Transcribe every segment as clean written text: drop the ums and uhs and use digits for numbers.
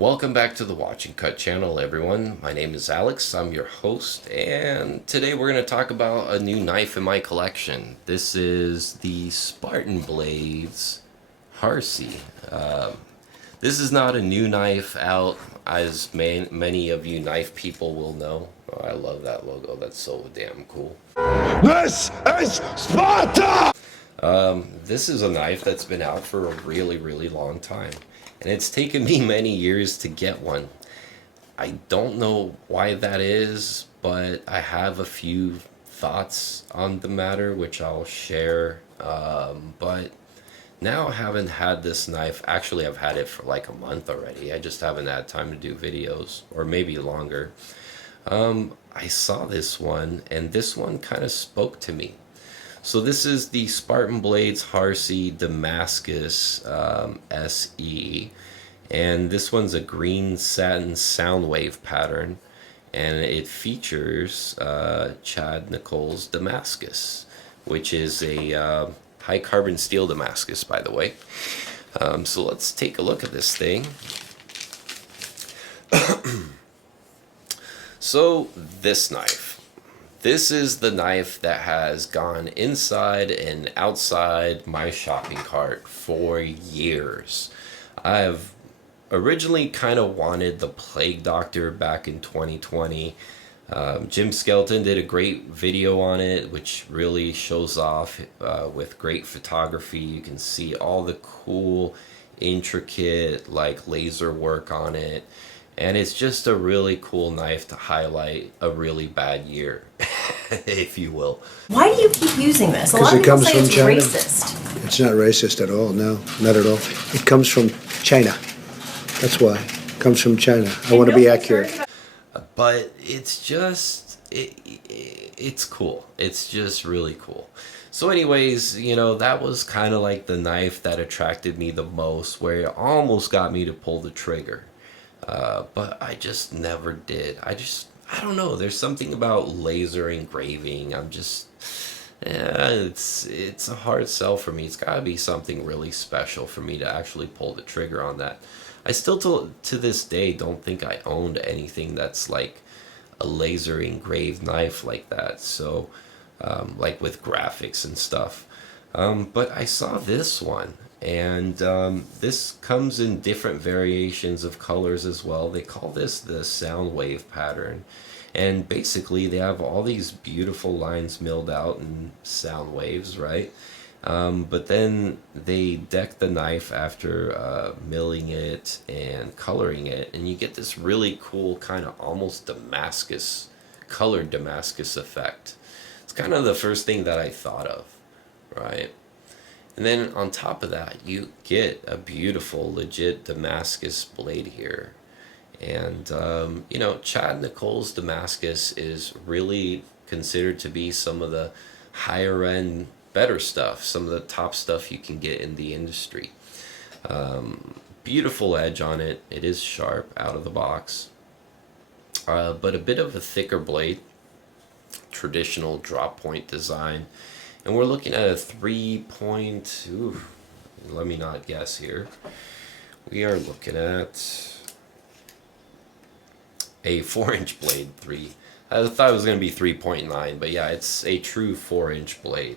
Welcome back to the Watch and Cut channel, everyone. My name is Alex, I'm your host, and today we're going to talk about a new knife in my collection. This is the Spartan Blades Harsey. This is not a new knife out, as many of you knife people will know. Oh, I love that logo, that's so damn cool. This is Sparta! This is a knife that's been out for a really long time. And it's taken me many years to get one. I don't know why that is, but I have a few thoughts on the matter, which I'll share. But now I haven't had this knife. Actually, I've had it for like a month already. I just haven't had time to do videos, or maybe longer. I saw this one, and this one kind of spoke to me. So this is the Spartan Blades Harsey Damascus SE, and this one's a green satin soundwave pattern, and it features Chad Nichols Damascus, which is a high carbon steel Damascus, by the way. So let's take a look at this thing. So this knife. This is the knife that has gone inside and outside my shopping cart for years. I've originally kind of wanted the Plague Doctor back in 2020. Jim Skelton did a great video on it, which really shows off with great photography. You can see all the cool, intricate, like laser work on it. And it's just a really cool knife to highlight a really bad year, if you will. Why do you keep using this? A lot of people say it's racist. It's not racist at all, no, not at all. It comes from China. That's why. It comes from China. I want to be accurate. But it's just, it's cool. It's just really cool. So anyways, you know, that was kind of like the knife that attracted me the most, where it almost got me to pull the trigger. But I just never did. I don't know. There's something about laser engraving. It's a hard sell for me. It's got to be something really special for me to actually pull the trigger on that. I still to this day don't think I owned anything that's like a laser engraved knife like that. So, like with graphics and stuff. But I saw this one. And this comes in different variations of colors as well. They call this the Soundwave pattern. And basically they have all these beautiful lines milled out in sound waves, right? But then they deck the knife after milling it and coloring it. And you get this really cool kind of almost Damascus, colored Damascus effect. It's kind of the first thing that I thought of, right? And then on top of that, you get a beautiful, legit Damascus blade here. And, you know, Chad Nichols Damascus is really considered to be some of the higher end, better stuff, some of the top stuff you can get in the industry. Beautiful edge on it. It is sharp out of the box. But a bit of a thicker blade, traditional drop point design. And we're looking at a 3-point, let me not guess here. We are looking at a 4-inch blade. I thought it was going to be 3.9, but yeah, it's a true 4-inch blade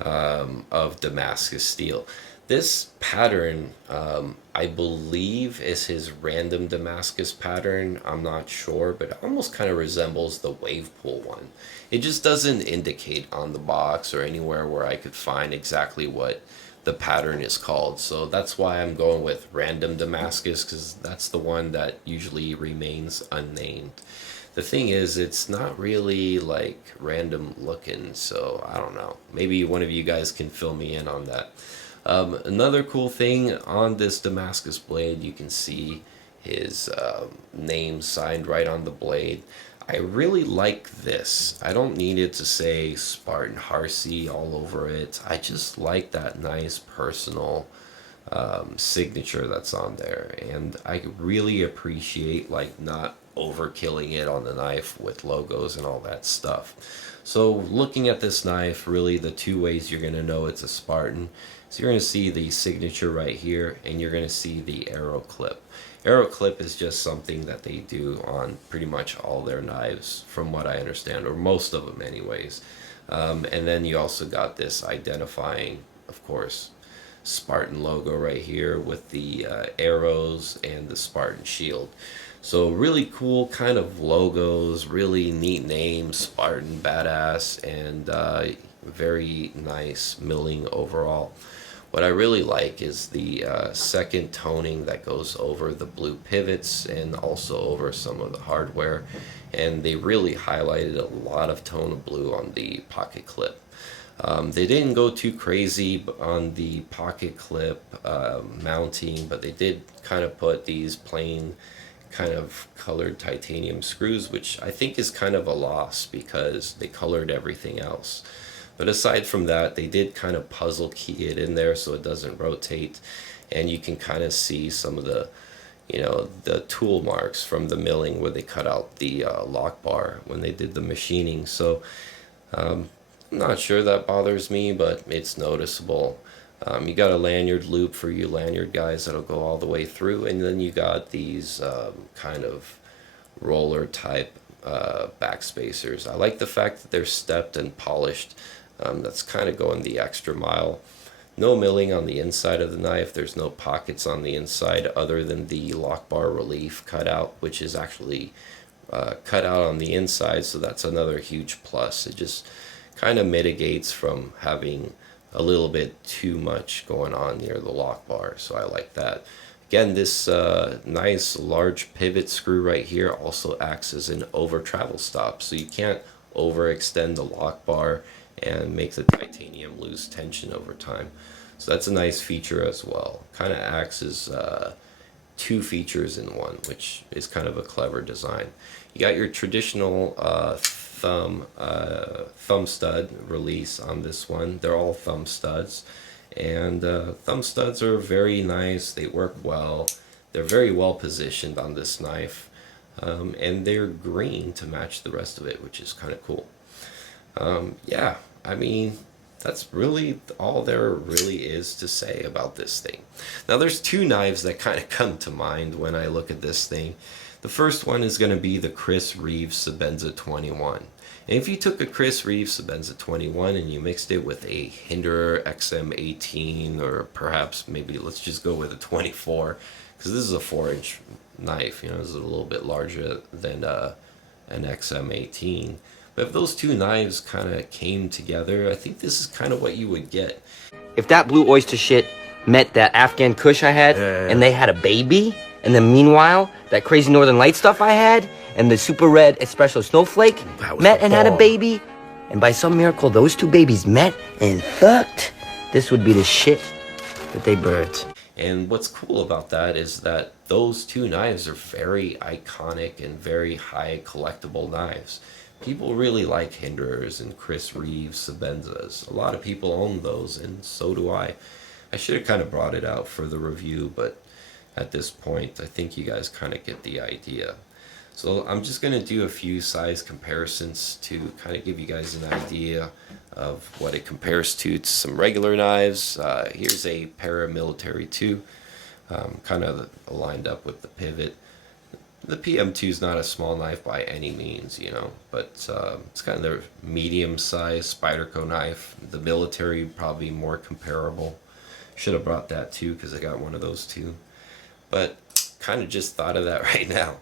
of Damascus steel. This pattern, I believe, is his random Damascus pattern. I'm not sure, but it almost kind of resembles the wave pool one. It just doesn't indicate on the box or anywhere where I could find exactly what the pattern is called. So that's why I'm going with random Damascus, because that's the one that usually remains unnamed. The thing is, it's not really like random looking, so I don't know. Maybe one of you guys can fill me in on that. Another cool thing on this Damascus blade, you can see his name signed right on the blade. I really like this. I don't need it to say Spartan Harsey all over it. I just like that nice personal signature that's on there. And I really appreciate like not overkilling it on the knife with logos and all that stuff. So looking at this knife, really the two ways you're going to know it's a Spartan. So you're going to see the signature right here, and you're going to see the arrow clip. Arrow clip is just something that they do on pretty much all their knives, from what I understand, or most of them anyways. And then you also got this identifying, of course, Spartan logo right here with the arrows and the Spartan shield. So really cool kind of logos, really neat names, Spartan badass, and very nice milling overall. What I really like is the second toning that goes over the blue pivots and also over some of the hardware, and they really highlighted a lot of tone of blue on the pocket clip. They didn't go too crazy on the pocket clip mounting, but they did kind of put these plain kind of colored titanium screws, which I think is kind of a loss because they colored everything else. But aside from that, they did kind of puzzle key it in there so it doesn't rotate, and you can kind of see some of the, you know, the tool marks from the milling where they cut out the lock bar when they did the machining. So I'm not sure that bothers me, but it's noticeable. You got a lanyard loop for you lanyard guys that'll go all the way through, and then you got these kind of roller type back spacers. I like the fact that they're stepped and polished. That's kind of going the extra mile. No milling on the inside of the knife. There's no pockets on the inside other than the lock bar relief cutout, which is actually cut out on the inside, so that's another huge plus. It just kind of mitigates from having a little bit too much going on near the lock bar, so I like that. Again, this nice large pivot screw right here also acts as an over travel stop, so you can't overextend the lock bar and make the titanium lose tension over time. So that's a nice feature as well. Kind of acts as two features in one, which is kind of a clever design. You got your traditional thumb stud release on this one. They're all thumb studs, and thumb studs are very nice. They work well. They're very well positioned on this knife, and they're green to match the rest of it, which is kind of cool. Yeah, I mean, that's really all there really is to say about this thing. Now there's two knives that kind of come to mind when I look at this thing. The first one is going to be the Chris Reeves Sebenza 21. And if you took a Chris Reeves Sebenza 21 and you mixed it with a Hinderer XM18, or perhaps maybe let's just go with a 24, because this is a 4-inch knife, you know, this is a little bit larger than an XM18. But if those two knives kind of came together, I think this is kind of what you would get. If that blue oyster shit met that Afghan Kush I had, and they had a baby, and then meanwhile, that crazy Northern Light stuff I had, and the super red espresso snowflake met and had a baby, and by some miracle, those two babies met and fucked, this would be the shit that they birthed. And what's cool about that is that those two knives are very iconic and very high collectible knives. People really like Hinderers and Chris Reeves Sebenzas. A lot of people own those, and so do I. I should have kind of brought it out for the review, but at this point, I think you guys kind of get the idea. So I'm just going to do a few size comparisons to kind of give you guys an idea of what it compares to some regular knives. Here's a paramilitary 2, kind of lined up with the pivot. The PM2 is not a small knife by any means, you know, but it's kind of their medium-sized Spyderco knife. The military probably more comparable. Should have brought that too because I got one of those too. But kind of just thought of that right now.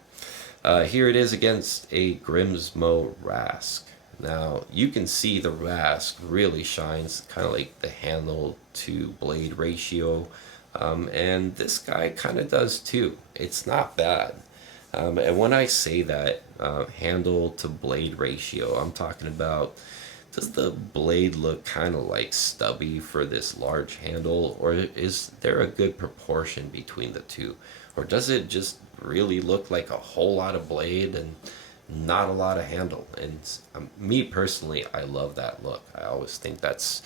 Here it is against a Grimsmo Rask. Now you can see the Rask really shines, kind of like the handle to blade ratio, and this guy kind of does too. It's not bad. And when I say that handle to blade ratio, I'm talking about, does the blade look kind of like stubby for this large handle, or is there a good proportion between the two? Or does it just really look like a whole lot of blade and not a lot of handle? And me personally, I love that look. I always think that's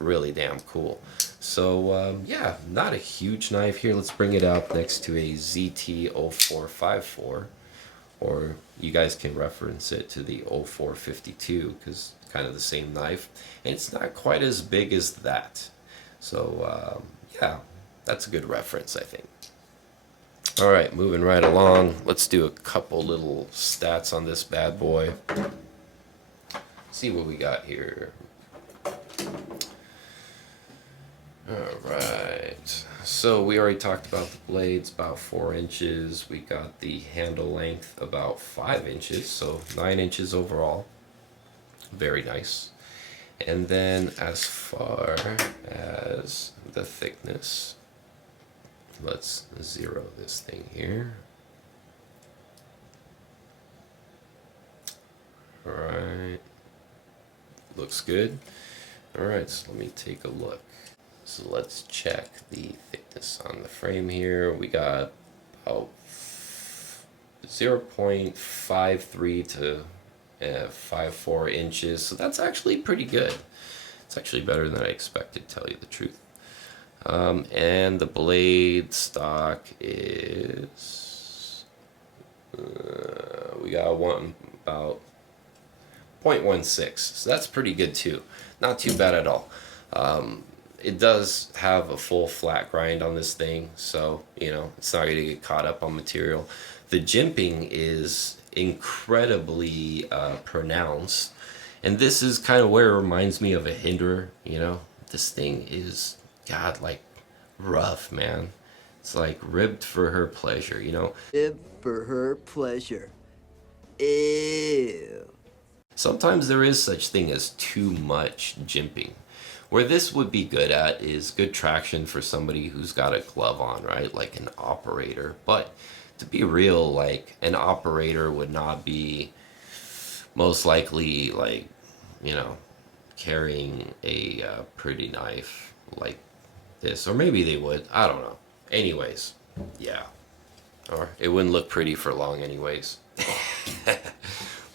really damn cool. So yeah, not a huge knife here. Let's bring it out next to a ZT0454, or you guys can reference it to the 0452 because kind of the same knife, and it's not quite as big as that. So yeah, that's a good reference, I think. All right, moving right along. Let's do a couple little stats on this bad boy. See what we got here. All right. So we already talked about the blades, about 4 inches. We got the handle length about 5 inches, so 9 inches overall. Very nice. And then as far as the thickness, let's 0 this thing here. All right. Looks good. All right, so let me take a look. So let's check the thickness on the frame here. We got about 0.53 to 5.4 inches. So that's actually pretty good. It's actually better than I expected, to tell you the truth. And the blade stock is we got one about 0.16, so that's pretty good too. Not too bad at all. It does have a full flat grind on this thing, so you know it's not going to get caught up on material. The jimping is incredibly pronounced, and this is kind of where it reminds me of a Hinderer. You know, this thing is, God, like rough, man. It's like ribbed for her pleasure, you know. Ribbed for her pleasure. Ew. Sometimes there is such thing as too much jimping. Where this would be good at is good traction for somebody who's got a glove on, right? Like an operator. But to be real, like an operator would not be most likely like, you know, carrying a pretty knife like this. Or maybe they would. I don't know. Anyways, yeah. Or it wouldn't look pretty for long anyways.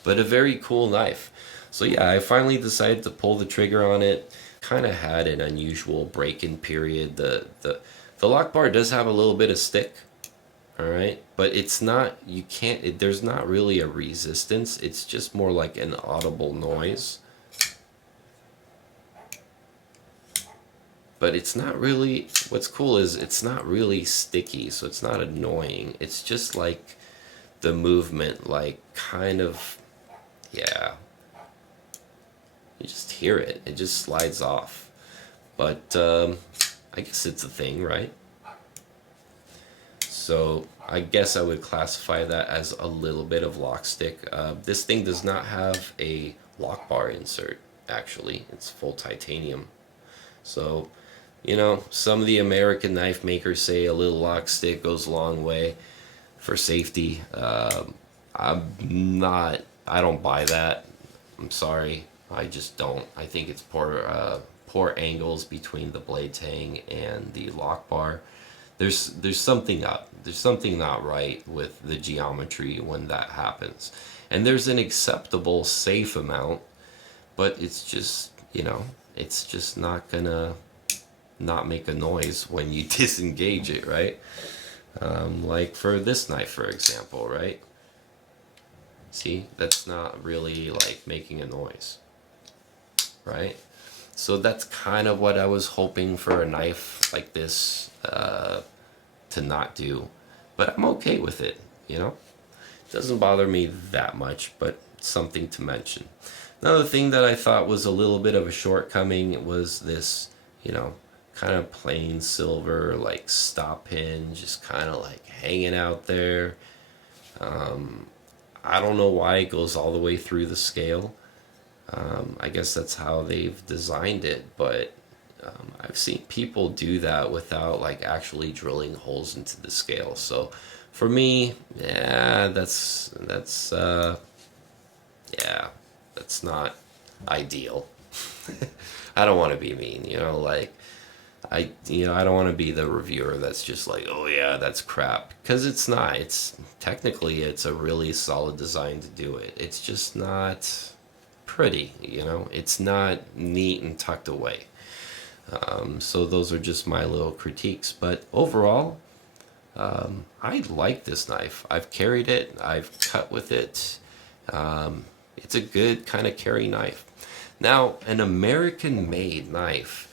But a very cool knife. So yeah, I finally decided to pull the trigger on it. Kind of had an unusual break-in period. The lock bar does have a little bit of stick, all right, but it's not, you can't, there's not really a resistance. It's just more like an audible noise. But it's not really, what's cool is it's not really sticky, so it's not annoying. It's just like the movement, like kind of, yeah. You just hear it. It just slides off. But I guess it's a thing, right? So I guess I would classify that as a little bit of lock stick. This thing does not have a lock bar insert, actually. It's full titanium. So, you know, some of the American knife makers say a little lock stick goes a long way for safety. I don't buy that. I'm sorry. I just don't. I think it's poor angles between the blade tang and the lock bar. There's something up. There's something not right with the geometry when that happens. And there's an acceptable safe amount, but it's just, you know, it's just not gonna not make a noise when you disengage it, right? Like for this knife, for example, right? See, that's not really like making a noise, right? So that's kind of what I was hoping for a knife like this to not do, but I'm okay with it, you know? It doesn't bother me that much, but something to mention. Another thing that I thought was a little bit of a shortcoming was this, you know, kind of plain silver like stop pin, just kind of like hanging out there. I don't know why it goes all the way through the scale. I guess that's how they've designed it, but I've seen people do that without like actually drilling holes into the scale. So for me, yeah, that's not ideal. I don't want to be mean, you know, like I don't want to be the reviewer that's just like, oh yeah, that's crap, because it's not. It's technically it's a really solid design to do it. It's just not pretty, you know. It's not neat and tucked away. So those are just my little critiques, but overall, I like this knife. I've carried it. I've cut with it. It's a good kind of carry knife. Now, an American-made knife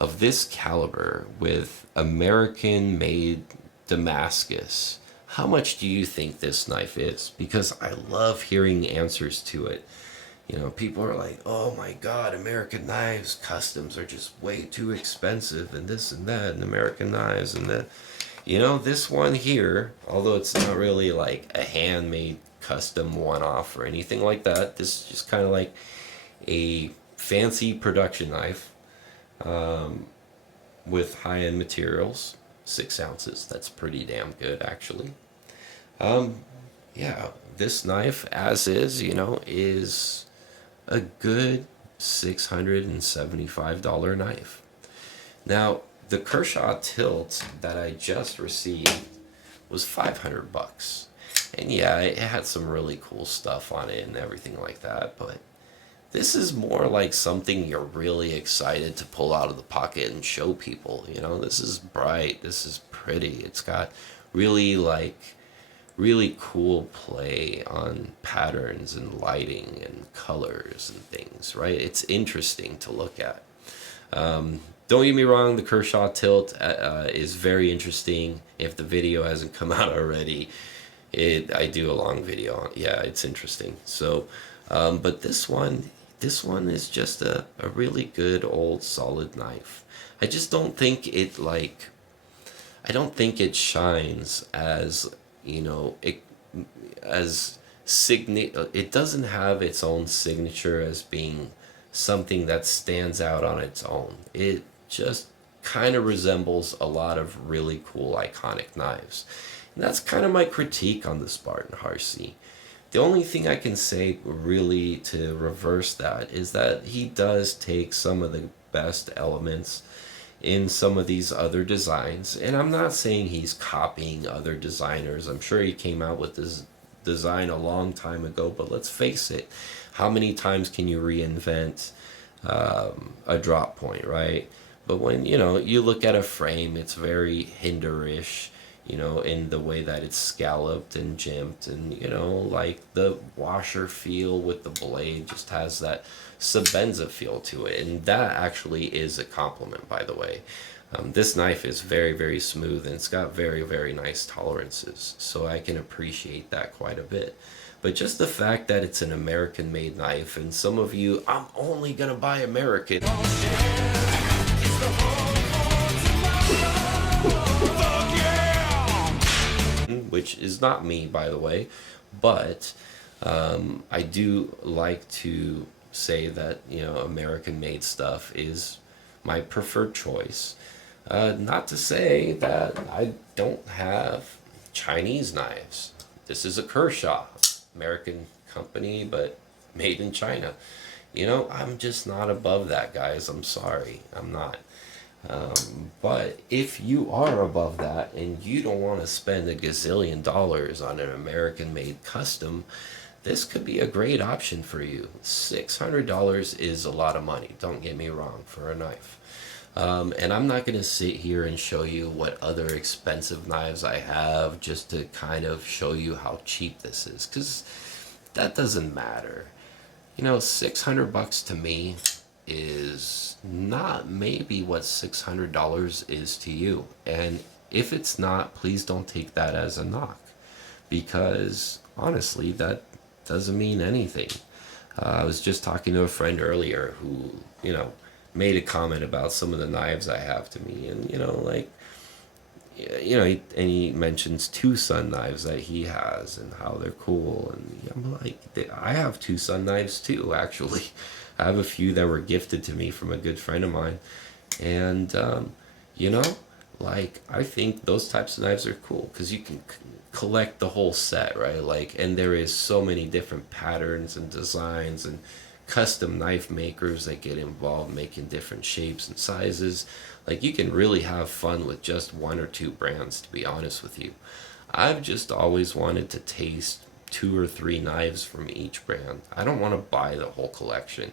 of this caliber with American-made Damascus how much do you think this knife is? Because I love hearing answers to it. You know, people are like, oh my God, American knives, customs are just way too expensive and this and that, and American knives and that. You know, this one here, although it's not really like a handmade custom one-off or anything like that, this is just kind of like a fancy production knife with high-end materials, 6 ounces. That's pretty damn good, actually. Yeah, this knife, as is, you know, is a good $675 knife. Now, the Kershaw tilt that I just received was $500. And yeah, it had some really cool stuff on it and everything like that, but this is more like something you're really excited to pull out of the pocket and show people. You know, this is bright, this is pretty, it's got really cool play on patterns and lighting and colors and things, right? It's interesting to look at. Don't get me wrong, the Kershaw tilt is very interesting. If the video hasn't come out already, I do a long video on it. Yeah, it's interesting. So, but this one is just a really good old solid knife. I just don't think it shines as, you know, it doesn't have its own signature as being something that stands out on its own. It just kind of resembles a lot of really cool iconic knives. And that's kind of my critique on the Spartan Harsey. The only thing I can say really to reverse that is that he does take some of the best elements in some of these other designs. And I'm not saying he's copying other designers. I'm sure he came out with this design a long time ago, but let's face it, how many times can you reinvent a drop point, right? But when, you know, you look at a frame, it's very Hinderish, you know, in the way that it's scalloped and jimped, and, you know, like the washer feel with the blade just has that Sebenza feel to it, and that actually is a compliment, by the way. This knife is very, very smooth, and it's got very, very nice tolerances, so I can appreciate that quite a bit. But just the fact that it's an American-made knife, and some of you, I'm only gonna buy American. Which is not me, by the way, but I do like to say that, you know, American-made stuff is my preferred choice. Not to say that I don't have Chinese knives. This is a Kershaw, American company, but made in China. You know, I'm just not above that, guys. I'm sorry, I'm not. But if you are above that and you don't want to spend $1 gazillion on an American-made custom, this could be a great option for you. $600 is a lot of money, don't get me wrong, for a knife. And I'm not going to sit here and show you what other expensive knives I have just to kind of show you how cheap this is, because that doesn't matter. You know, $600 to me is not maybe what $600 is to you. And if it's not, please don't take that as a knock, because honestly, that doesn't mean anything. I was just talking to a friend earlier who, you know, made a comment about some of the knives I have to me, and, you know, like, you know, he mentions Tucson knives that he has and how they're cool, and I'm like, I have Tucson knives too, actually. I have a few that were gifted to me from a good friend of mine, and you know, like, I think those types of knives are cool because you can collect the whole set, right? Like, and there is so many different patterns and designs and custom knife makers that get involved making different shapes and sizes. Like, you can really have fun with just 1 or 2 brands, to be honest with you. I've just always wanted to taste 2 or 3 knives from each brand. I don't want to buy the whole collection.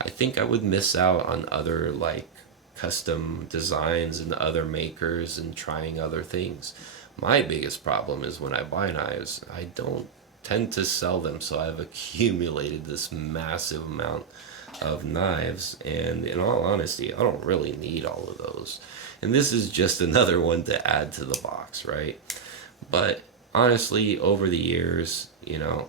I think I would miss out on other, like, custom designs and other makers and trying other things. My biggest problem is when I buy knives, I don't tend to sell them, so I've accumulated this massive amount of knives, and in all honesty, I don't really need all of those. And this is just another one to add to the box, right? But honestly, over the years,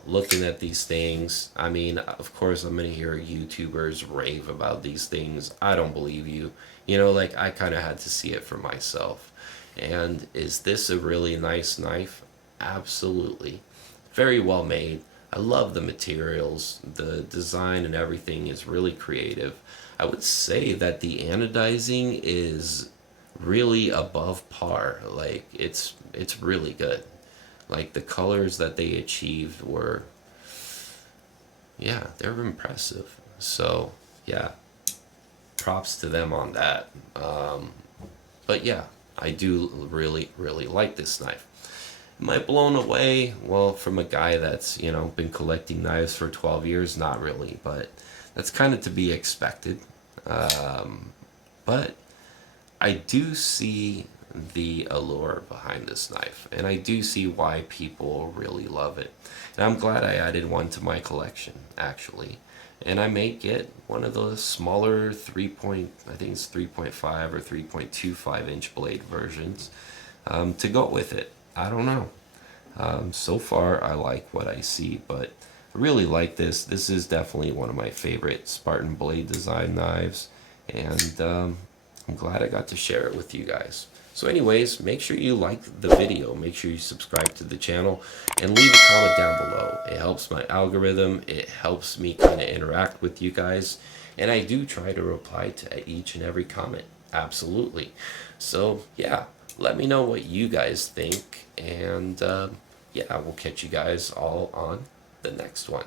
looking at these things, I mean, of course, I'm gonna hear YouTubers rave about these things. I don't believe you. Like, I kind of had to see it for myself. And is this a really nice knife? Absolutely. Very well made. I love the materials. The design and everything is really creative. I would say that the anodizing is really above par. Like, it's really good. Like, the colors that they achieved were, yeah, they're impressive. So yeah, props to them on that. But yeah, I do really like this knife. Am I blown away? Well, from a guy that's been collecting knives for 12 years, not really, but that's kind of to be expected. But I do see the allure behind this knife, and I do see why people really love it. And I'm glad I added one to my collection, actually. And I may get one of those smaller I think it's 3.5 or 3.25 inch blade versions to go with it. I don't know. So far, I like what I see, but I really like this. This is definitely one of my favorite Spartan Blade design knives, and I'm glad I got to share it with you guys. So anyways, make sure you like the video, make sure you subscribe to the channel, and leave a comment down below. It helps my algorithm, it helps me kind of interact with you guys, and I do try to reply to each and every comment, absolutely. So yeah, let me know what you guys think, and yeah, we'll catch you guys all on the next one.